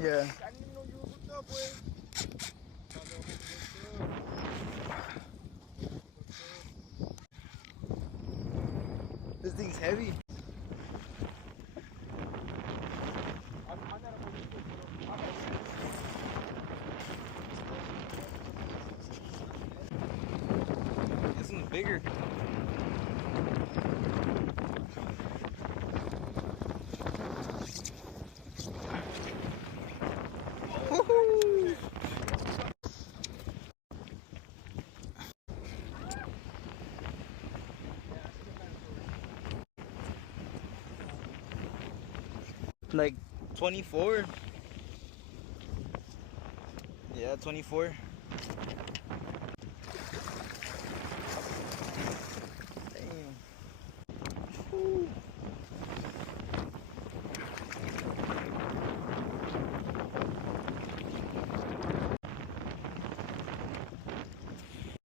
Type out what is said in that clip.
Yeah. I didn't even know you were hooked up, boy. This thing's heavy. This one's bigger. Woohoo! Like 24. Yeah, 24.